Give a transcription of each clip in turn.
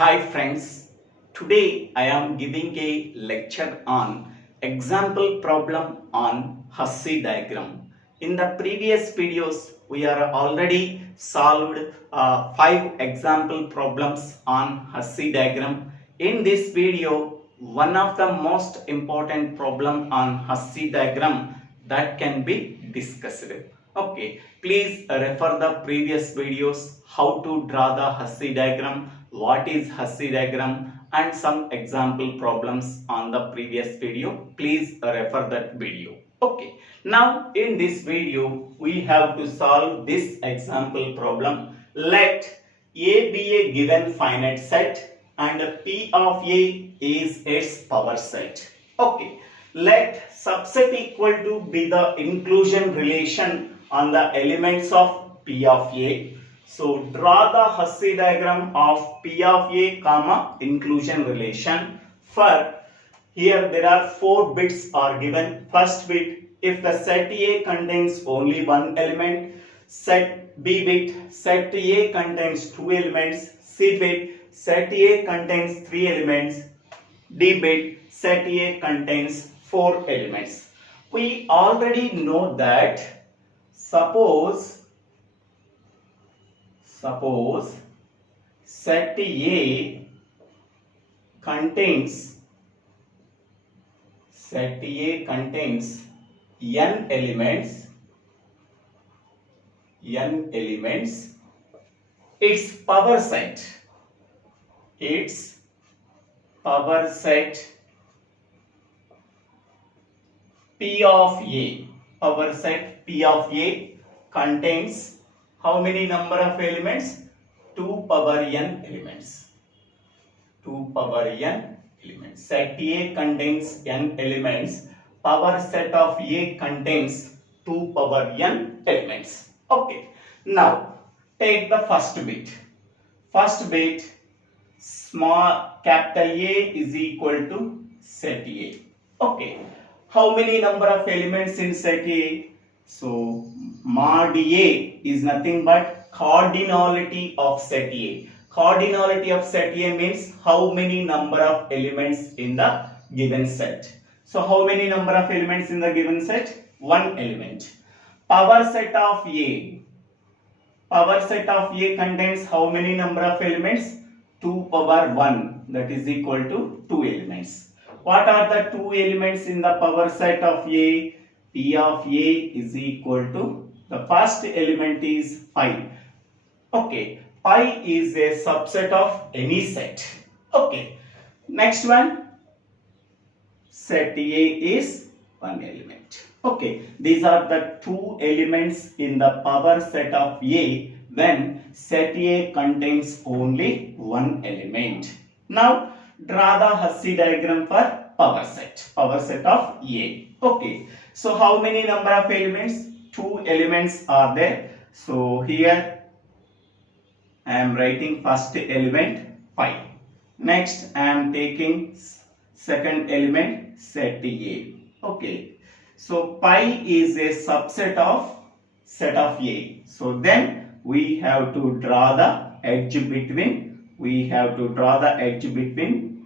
Hi friends, today I am giving a lecture on example problem on Hasse diagram. In the previous videos, we are already solved 5 example problems on Hasse diagram. In this video, one of the most important problem on Hasse diagram that can be discussed. Okay, please refer the previous videos how to draw the Hasse diagram, what is Hasse diagram and some example problems on the previous video. Please refer that video. Okay, now in this video we have to solve this example problem. Let A be a given finite set and P of A is its power set. Okay, let subset equal to be the inclusion relation on the elements of P of A. So draw the Hasse diagram of P of A comma inclusion relation. For here there are 4 bits are given. First bit, if the set A contains only one element, set B bit, set A contains 2 elements, C bit, set A contains 3 elements, D bit, set A contains 4 elements. We already know that suppose set A contains n elements, its power set P of A contains how many number of elements? 2 power n elements. Set A contains n elements. Power set of A contains 2 power n elements. Okay. Now take the first bit. Small capital A is equal to set A. Okay. How many number of elements in set A? So mod A is nothing but cardinality of set A. Cardinality of set A means how many number of elements in the given set. So how many number of elements in the given set? 1 element. Power set of A contains how many number of elements? 2 power 1, that is equal to 2 elements. What are the 2 elements in the power set of A? P of A is equal to, the first element is pi. Okay, pi is a subset of any set. Okay, next one, set A is 1 element. Okay, these are the 2 elements in the power set of A when set A contains only 1 element. Now draw the Hasse diagram for power set of A. Okay, so how many number of elements? 2 elements are there. So here I am writing first element pi. Next I am taking second element set A. Okay, so pi is a subset of set of A. So then we have to draw the edge between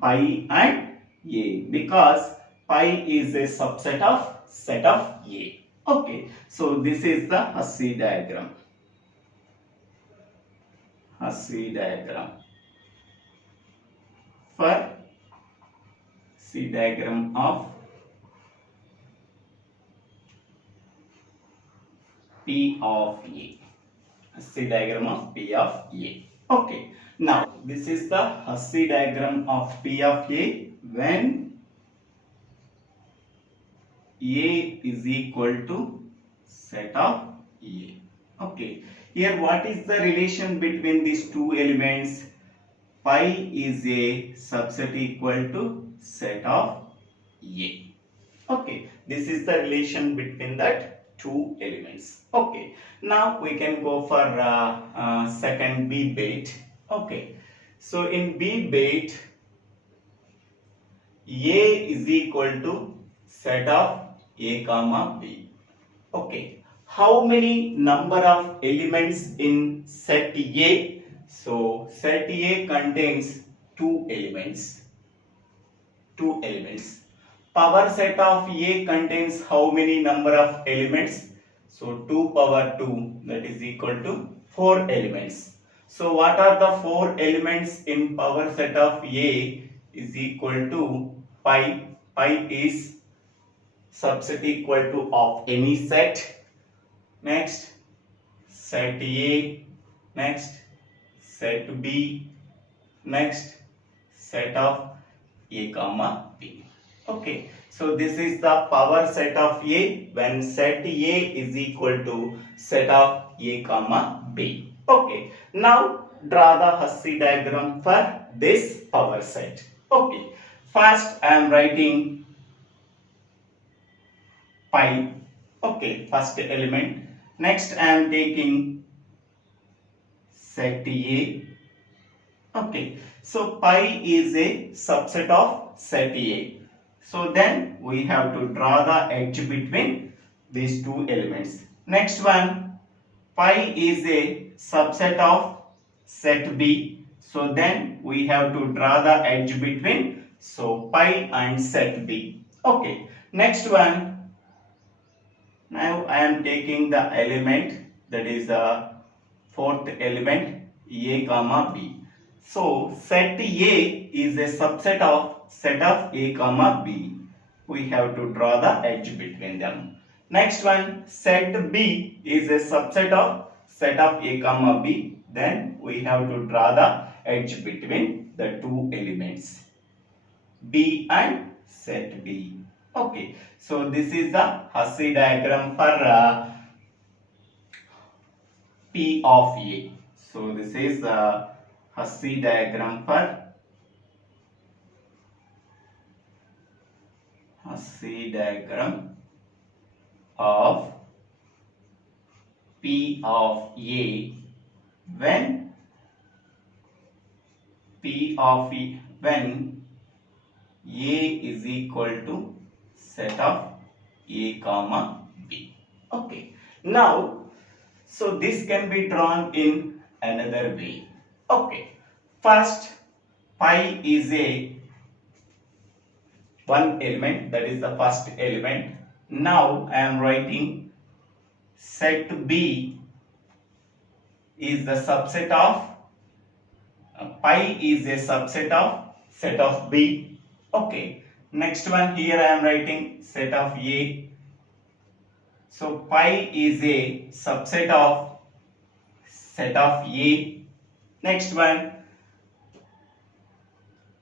pi and A, because pi is a subset of set of A. Okay, so this is the Hasse diagram. For Hasse diagram of P of A. Hasse diagram of P of A. Okay, now this is the Hasse diagram of P of A when A is equal to set of A. Okay, here what is the relation between these 2 elements? Pi is a subset equal to set of A. Okay, this is the relation between that 2 elements. Okay, now we can go for second B bit. Okay, so in B bit, A is equal to set of A comma B. Okay, how many number of elements in set A? So set A contains two elements. Power set of A contains how many number of elements? So 2 power 2, that is equal to 4 elements. So what are the 4 elements in power set of A is equal to pi. Pi is subset equal to of any set. Next, set A. Next, set B. Next, set of A comma B. Okay, so this is the power set of A when set A is equal to set of A comma B. Okay, now draw the Hasse diagram for this power set. Okay, first I am writing pi. Okay, first element. Next I am taking set A. Okay, so pi is a subset of set A. So then we have to draw the edge between these two elements. Next one, pi is a subset of set B. So then we have to draw the edge between pi and set B. Okay, next one, now I am taking the element, that is the fourth element, A comma B. So set A is a subset of set of A comma B. We have to draw the edge between them. Next one, set B is a subset of set of A comma B. Then we have to draw the edge between the two elements, B and set B. Okay, so this is the Hasse diagram for P of A. So this is the Hasse diagram for Hasse diagram of P of A when A is equal to set of A comma B. Okay, now so this can be drawn in another way. Okay, first pi is a one element, that is the first element. Now I am writing set B is the subset of pi is a subset of set of B. Okay, next one, here I am writing set of A. So pi is a subset of set of A. Next one,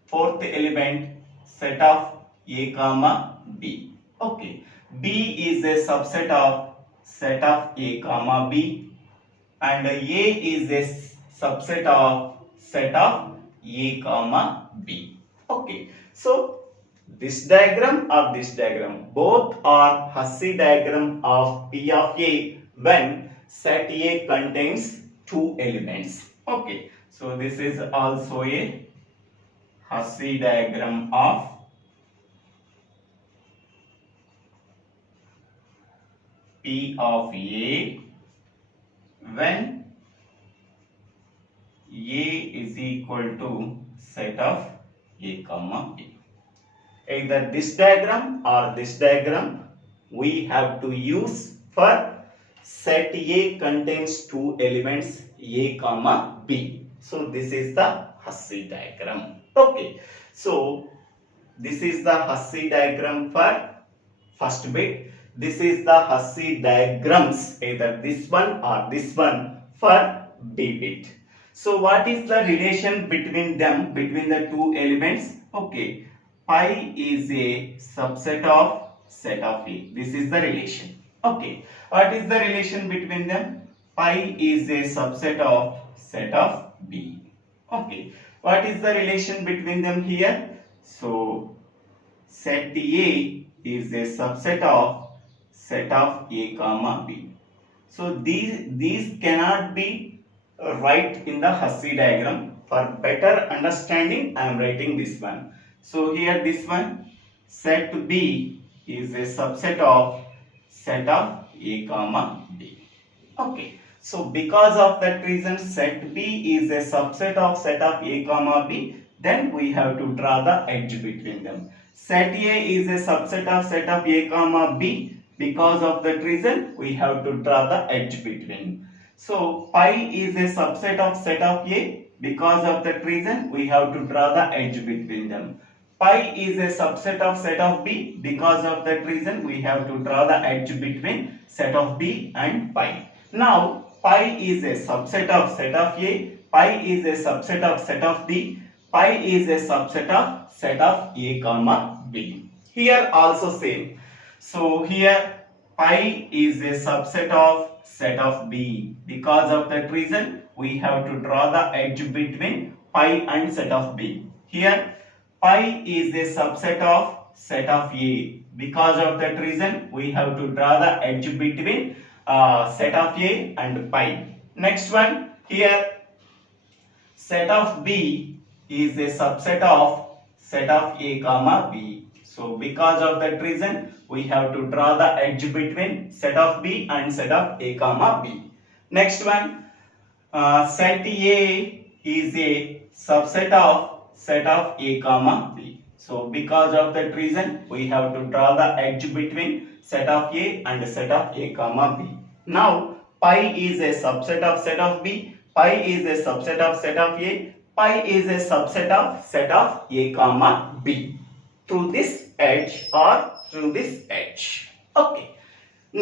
fourth element, set of A comma B. Okay, B is a subset of set of A comma B, and A is a subset of set of A comma B. Okay, so this diagram or this diagram, both are Hasse diagram of P of A when set A contains two elements. Okay, so this is also a Hasse diagram of P of A when A is equal to set of A comma B. Either this diagram or this diagram we have to use for set A contains two elements A comma B. So this is the Hasse diagram. Okay, so this is the Hasse diagram for first bit. This is the Hasse diagrams, either this one or this one, for B bit. So what is the relation between them, between the two elements? Okay, pi is a subset of set of A. This is the relation. Okay, what is the relation between them? Pi is a subset of set of B. Okay, what is the relation between them here? So set A is a subset of set of A comma B. So these cannot be right in the Hasse diagram. For better understanding, I am writing this one. So here this one, set B is a subset of set of A comma B. Okay, so because of that reason, set B is a subset of set of A comma B, then we have to draw the edge between them. Set A is a subset of set of A comma B. Because of that reason, we have to draw the edge between. So pi is a subset of set of A. Because of that reason, we have to draw the edge between them. Pi is a subset of set of B. Because of that reason, we have to draw the edge between set of B and pi. Now, pi is a subset of set of A. Pi is a subset of set of B. Pi is a subset of set of A comma B. Here also same. So here pi is a subset of set of B. Because of that reason, we have to draw the edge between pi and set of B. Here pi is a subset of set of A. Because of that reason, we have to draw the edge between set of A and pi. Next one, here set of B is a subset of set of A comma B. So because of that reason, we have to draw the edge between set of B and set of A comma B. Next one, set A is a subset of set of A comma B. So because of that reason, we have to draw the edge between set of A and set of A comma B. Now pi is a subset of set of B. Pi is a subset of set of A. Pi is a subset of set of A comma B. Through this edge or through this edge. Okay.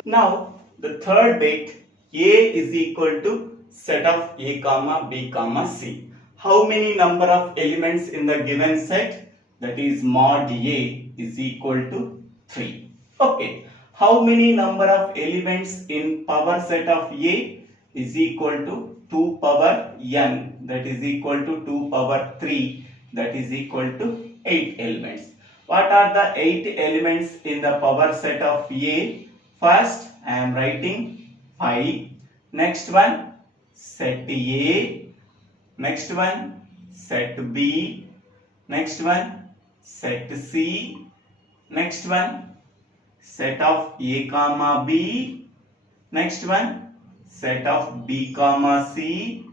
Now the third bit, A is equal to set of A comma B comma C. How many number of elements in the given set? That is mod A is equal to 3. Okay. How many number of elements in power set of A is equal to 2 power n, that is equal to 2 power 3, that is equal to 8 elements. What are the 8 elements in the power set of A? First, I am writing 5. Next one, set A. Next one, set B. Next one, set C. Next one, set of A comma B. Next one, set of B comma C.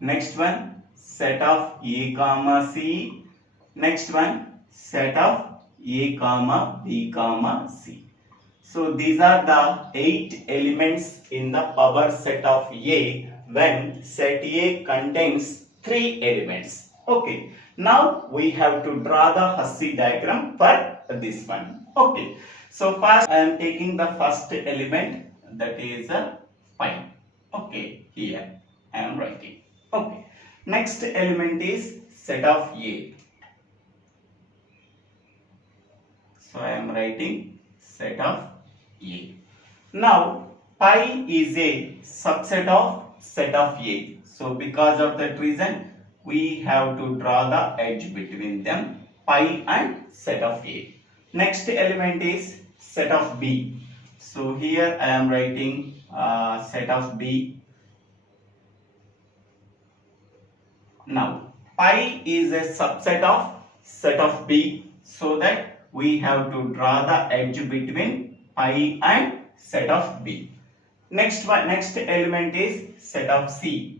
Next one, set of A comma C. Next one, set of A comma B comma C. So these are the 8 elements in the power set of A when set A contains 3 elements. Okay. Now we have to draw the Hasse diagram for this one. Okay. So first I am taking the first element, that is pi. Okay, here I am writing. Okay. Next element is set of A. So I am writing set of A. Now pi is a subset of set of A. So because of that reason, we have to draw the edge between them, pi and set of A. Next element is set of B. So here I am writing set of B. Now pi is a subset of set of B, so that we have to draw the edge between pi and set of B. Next element is set of C.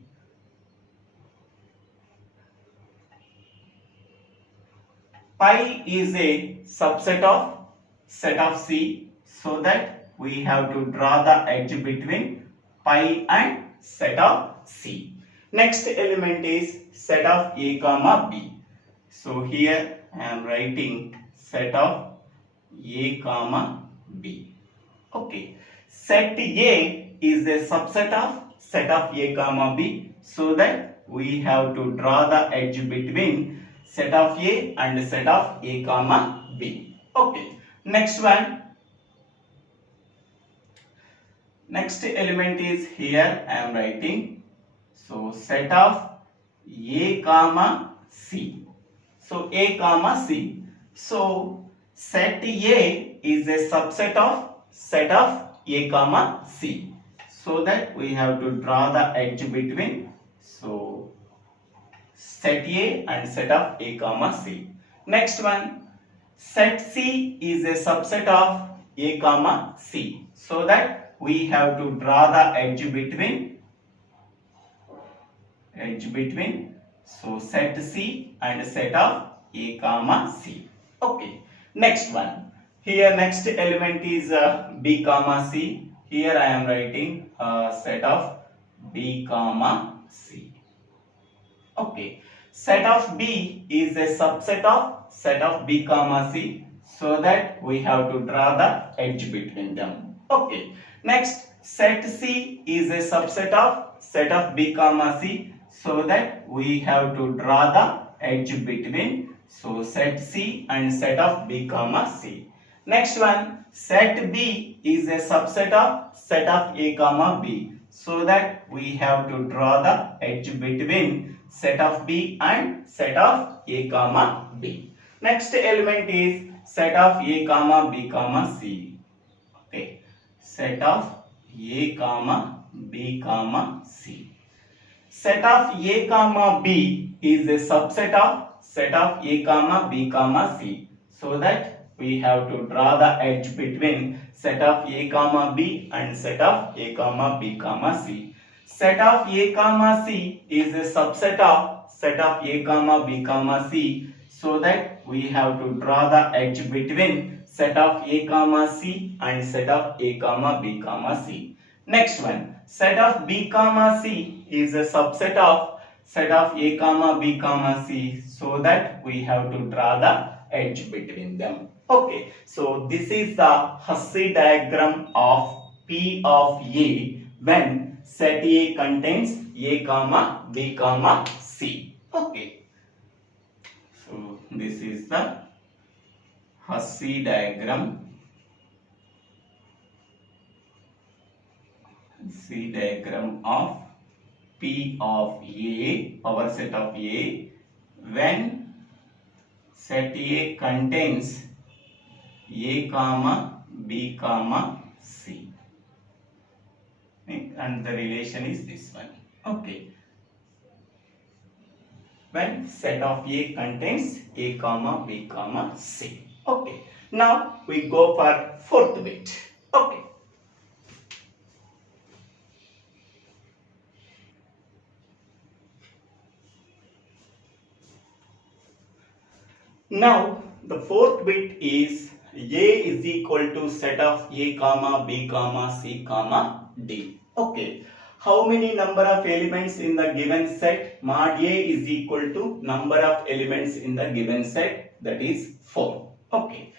Pi is a subset of set of C, so that we have to draw the edge between pi and set of C. Next element is set of A comma B. So here I am writing set of A comma B. Okay. Set A is a subset of set of A comma B, so that we have to draw the edge between set of A and set of A comma B. Okay. Next one. Next element is here I am writing. So set of A comma C. So A comma C. So set A is a subset of set of A comma C. So that we have to draw the edge between set A and set of A comma C. Next one. Set C is a subset of A comma C. So that we have to draw the edge between So set C and set of A comma C. Okay. Next one. Here next element is B comma C. Here I am writing set of B comma C. Okay. Set of B is a subset of set of B comma C, so that we have to draw the edge between them. Okay. Next, set C is a subset of set of B comma C, so that we have to draw the edge between, so set C and set of B comma C. Next one, set B is a subset of set of A comma B, so that we have to draw the edge between set of B and set of A comma B. Next element is set of A comma B comma C. Okay, set of A comma B comma C. Set of A comma B is a subset of set of A comma B comma C, so that we have to draw the edge between set of A comma B and set of A comma B comma C. Set of A comma C is a subset of set of A comma B comma C, so that we have to draw the edge between set of A comma C and set of A comma B comma C. Next one, set of B comma C is a subset of set of A comma B comma C, so that we have to draw the edge between them. Okay, so this is the Hasse diagram of P of A when set A contains A comma B comma C. Okay, so this is the Hasse diagram. Hasse diagram of P of A, Powerset of A, when set A contains A comma B comma C. And the relation is this one. Okay. When set of A contains A comma B comma C. Okay. Now we go for fourth bit. Okay. Now the fourth bit is A is equal to set of A comma B comma C comma D. Okay. How many number of elements in the given set? Mod A is equal to number of elements in the given set, that is 4. Okay.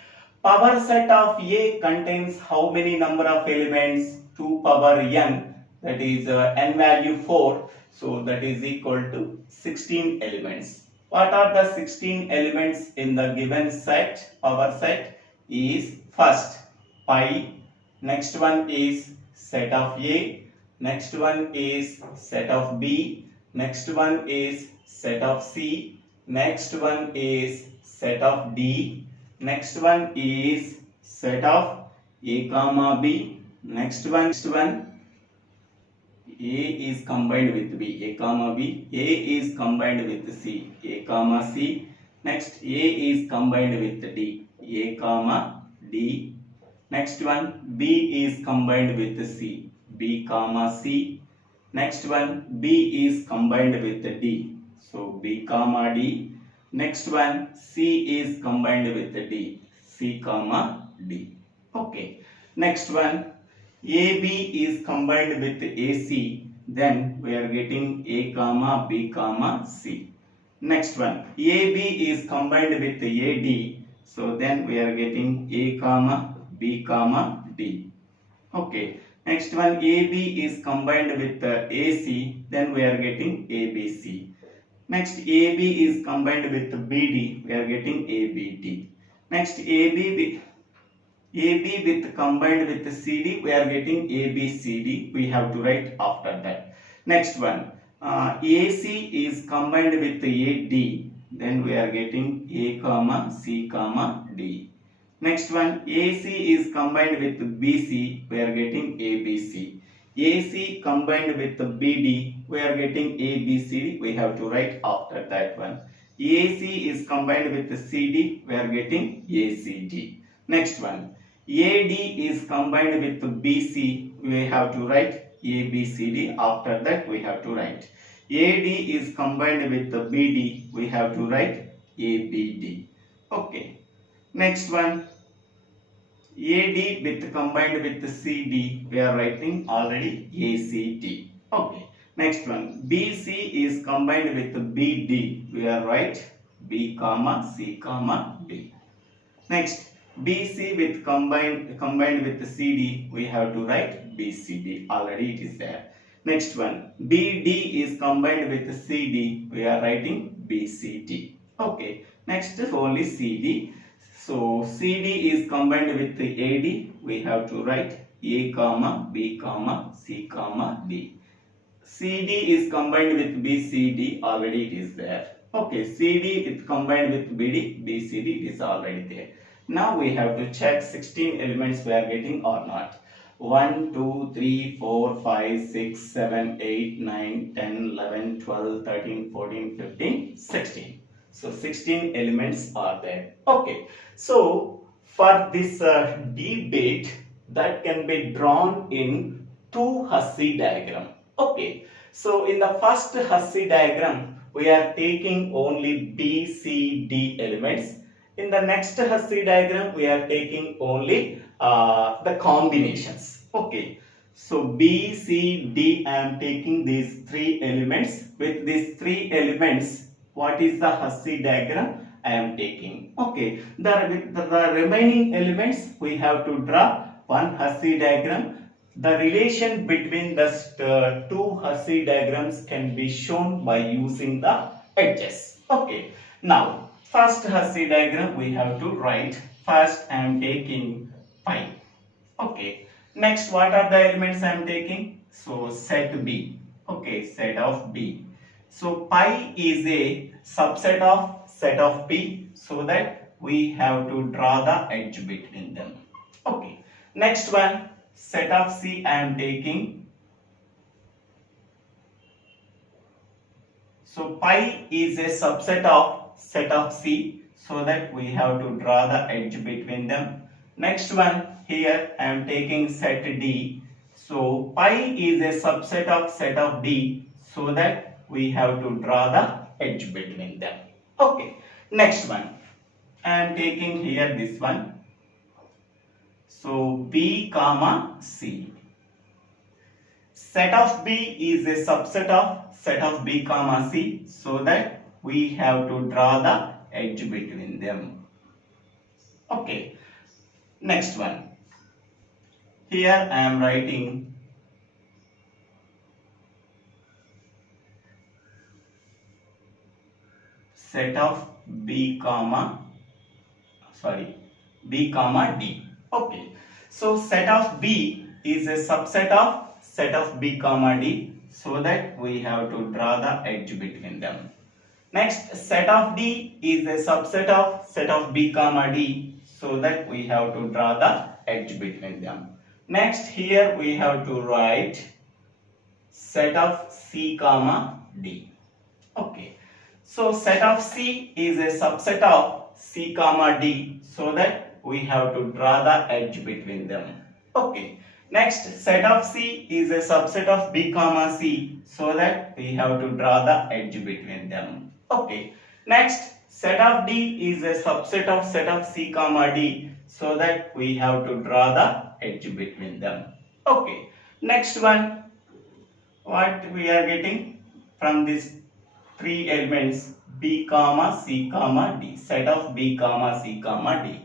Power set of A contains how many number of elements? 2 power n, that is n value 4. So that is equal to 16 elements. What are the 16 elements in the given set? Power set is first pi, next one is set of A, next one is set of B, next one is set of C, next one is set of D, next one is set of A comma B, next one A is combined with B, A comma B, A is combined with C, A comma C, next A is combined with D, A comma D, next one B is combined with C, B comma C, next one B is combined with D, so B comma D, next one C is combined with D, C comma D. Okay, next one AB is combined with AC, then we are getting A comma B comma C. Next one AB is combined with AD, so then we are getting A comma B comma D. Okay, next one AB is combined with AC, then we are getting ABC. Next AB is combined with BD, we are getting ABD. Next AB with combined with CD, we are getting ABCD. We have to write after that. Next one, AC is combined with AD, then we are getting A comma C comma D. Next one, AC is combined with BC, we are getting ABC. AC combined with BD, we are getting ABCD. We have to write after that one. AC is combined with CD, we are getting ACD. Next one, AD is combined with BC, we have to write ABCD. After that we have to write AD is combined with the BD, we have to write ABD. Okay. Next one, AD with combined with the CD, we are writing already ACD. Okay. Next one, BC is combined with the BD, we are write B comma C comma D. Next, BC with combined with the CD, we have to write BCD. Already it is there. Next one, BD is combined with the CD, we are writing BCD. Okay. Next is only CD. So CD is combined with the AD, we have to write A comma B comma C comma D. CD is combined with BCD, already it is there. Okay, CD is combined with BD, BCD is already there. Now we have to check 16 elements we are getting or not. 1, 2, 3, 4, 5, 6, 7, 8, 9, 10, 11, 12, 13, 14, 15, 16. So 16 elements are there. Okay, so for this debate that can be drawn in two Hasse diagram. Okay, so in the first Hasse diagram, we are taking only B, C, D elements. In the next Hasse diagram, we are taking only the combinations. Okay, so B, C, D, I am taking these three elements. With these three elements, what is the Hasse diagram I am taking? Okay, the remaining elements, we have to draw one Hasse diagram. The relation between the two Hasse diagrams can be shown by using the edges. Okay. Now, first Hasse diagram we have to write. First I am taking pi. Okay. Next, what are the elements I am taking? So, set B. Okay, set of B. So, pi is a subset of set of P. So that we have to draw the edge between them. Okay. Next one. Set of C I am taking. So pi is a subset of set of C, so that we have to draw the edge between them. Next one, here I am taking set D. So pi is a subset of set of D, so that we have to draw the edge between them. Okay. Next one, I am taking here this one. So B comma C. Set of B is a subset of set of B comma C, so that we have to draw the edge between them. Okay. Next one. Here I am writing set of B comma D. Okay. So set of B is a subset of set of B comma D, so that we have to draw the edge between them. Next, set of D is a subset of set of B comma D, so that we have to draw the edge between them. Next, here we have to write set of C comma D. Okay. So set of C is a subset of C comma D, so that we have to draw the edge between them. Okay. Next, set of C is a subset of B comma C, so that we have to draw the edge between them. Okay. Next, set of D is a subset of set of C comma D, so that we have to draw the edge between them. Okay. Next one, what we are getting from these three elements, B comma C comma D, set of B comma C comma D.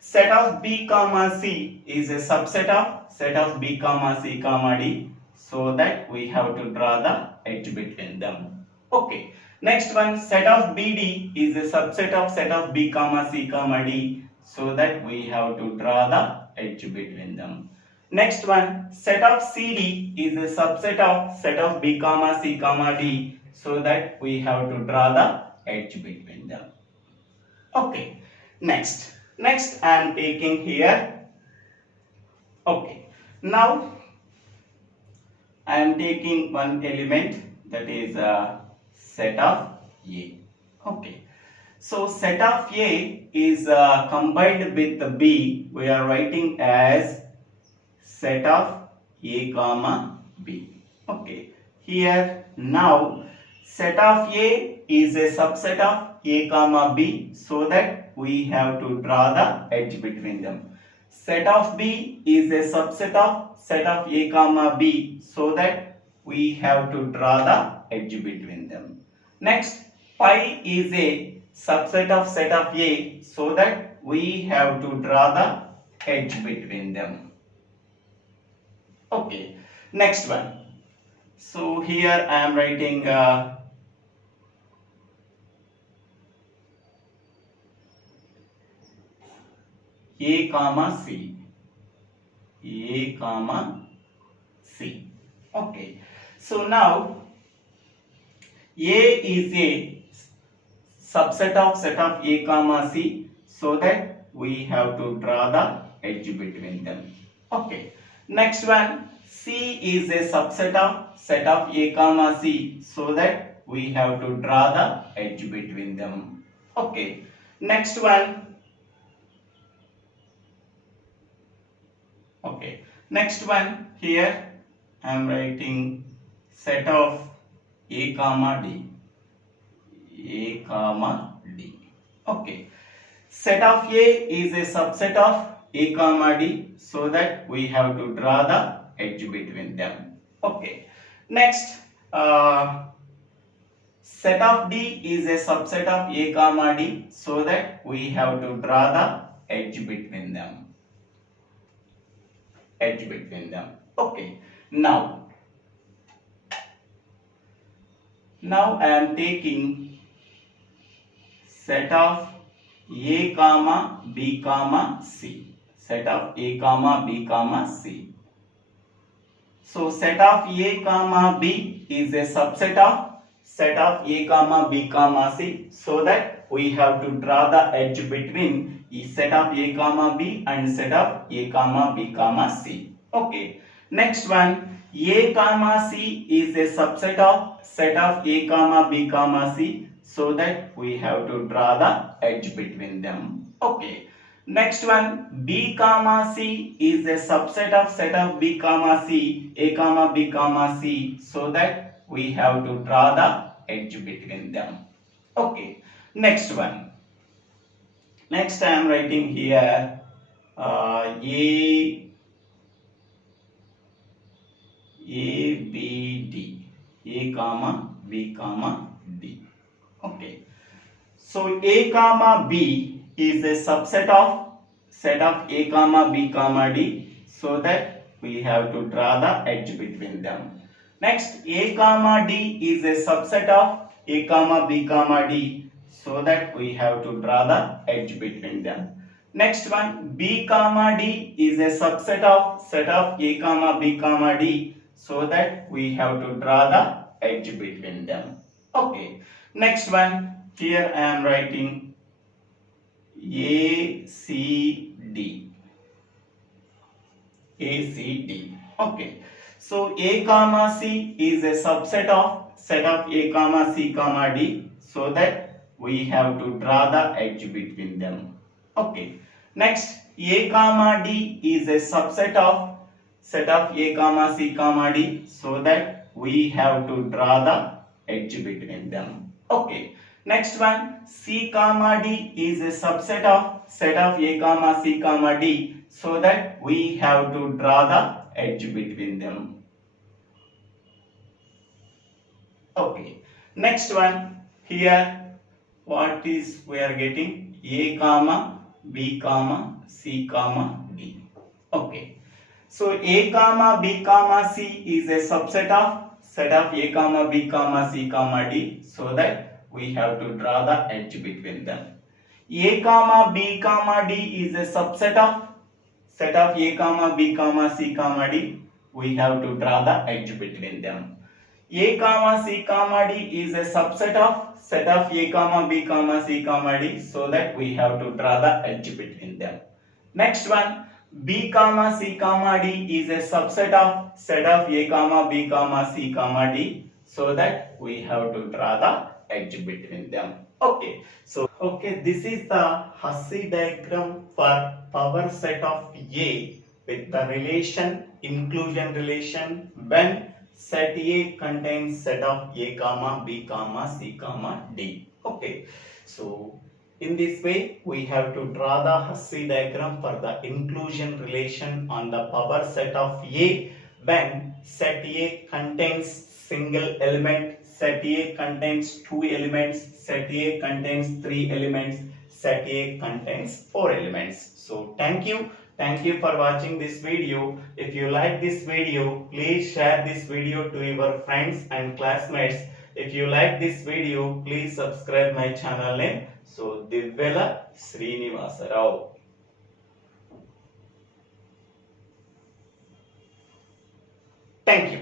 Set of B comma C is a subset of set of B comma C comma D, so that we have to draw the edge between them. Okay. Next one, set of BD is a subset of set of B comma C comma D, so that we have to draw the edge between them. Next one, set of CD is a subset of set of B comma C comma D, so that we have to draw the edge between them. Okay. Next I am taking here. Okay. Now I am taking one element, that is set of A. Okay. So set of A is combined with B. We are writing as set of A comma B. Okay. Here now Set of A is a subset of A comma B, so that we have to draw the edge between them. Set of B is a subset of set of A comma B, so that we have to draw the edge between them. Next, pi is a subset of set of A, so that we have to draw the edge between them. Okay, next one. So here I am writing A comma C. A comma C. Okay. So now A is a subset of set of A comma C, so that we have to draw the edge between them. Okay. Next one, C is a subset of set of A comma C, so that we have to draw the edge between them. Okay. Next one. Okay. Next one, here I am writing set of A comma D. A comma D. Okay. Set of A is a subset of A comma D, so that we have to draw the edge between them. Okay. Next, set of D is a subset of A comma D, so that we have to draw the edge between them. Edge between them. Okay. Now I am taking set of A comma B comma C. Set of A comma B comma C. So set of A comma B is a subset of set of A comma B comma C, so that we have to draw the edge between set of A comma B and set of A comma B comma C. Okay. Next one, A comma C is a subset of set of A comma B comma C, so that we have to draw the edge between them. Okay. Next one, B comma C is a subset of set of B comma C, A comma B comma C, so that we have to draw the edge between them. Okay. Next one. Next I am writing here A B D. A comma B comma D. Okay. So A comma B is a subset of set of A comma B comma D, so that we have to draw the edge between them. Next, A comma D is a subset of A comma B comma D, so that we have to draw the edge between them. Next one, B comma D is a subset of set of A comma B comma D, so that we have to draw the edge between them. Okay. Next one, here I am writing A C D. A C D. Okay. So A comma C is a subset of set of A comma C comma D, so that we have to draw the edge between them. Okay. Next, A comma D is a subset of set of A comma C comma D, so that we have to draw the edge between them. Okay. Next one, C comma D is a subset of set of A comma C comma D, so that we have to draw the edge between them. Okay. Next one, here what is we are getting? A comma B comma C comma D. Okay. So A comma B comma C is a subset of set of A comma B comma C comma D, so that we have to draw the edge between them. A comma B comma D is a subset of set of A comma B comma C comma D. We have to draw the edge between them. A comma C comma D is a subset of set of A comma B comma C comma D, so that we have to draw the edge between them. Next one, B comma C comma D is a subset of set of A comma B comma C comma D, so that we have to draw the edge between them. Okay. So this is the Hasse diagram for power set of A with the relation, inclusion relation, when set A contains set of A comma B comma C comma D. Okay, so in this way we have to draw the Hasse diagram for the inclusion relation on the power set of A when set A contains single element, set A contains two elements, set A contains three elements, set A contains four elements. So thank you. Thank you for watching this video. If you like this video, please share this video to your friends and classmates. If you like this video, please subscribe my channel name. So DIVVELA SRINIVASA. Thank you.